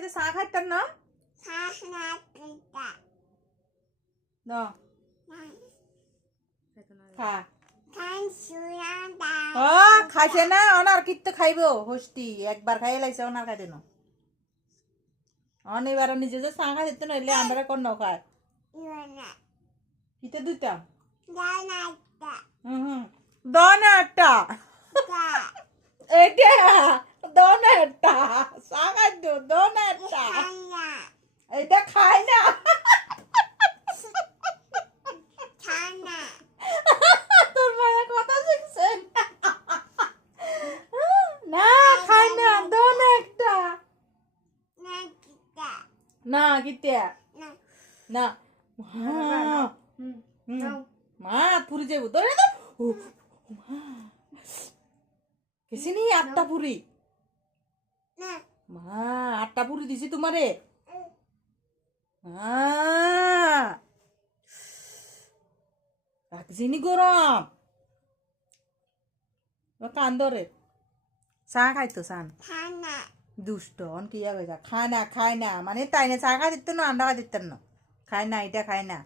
কিন্তু চা খাইতাম না না খা খাইছে না অনার কিত্তে খাইব হস্তি একবার খাই লাইছে অনার খাইতে না অনেবার নিজে যে চা খাই দিতে নইলে আমরা কোন খায় কিতে দুইটা দন একটা এটা দন একটা চা খাই দিও দন একটা এটা খাই না তোর মায়ের কথা শুনছেন না খাই না দন একটা না কিতে না মা পুরি যাবো ধরে তো কেসি নি 8টা পুরি মা 8টা পুরি দিছি তোমারে রাখছি নি গরম কান্দরে চা খাইতো চান দুষ্ট অন কি খায় না মানে তাই না চা খাই দিতেন না আন্ডা খাই দিতেন না খায় না এটা খায় না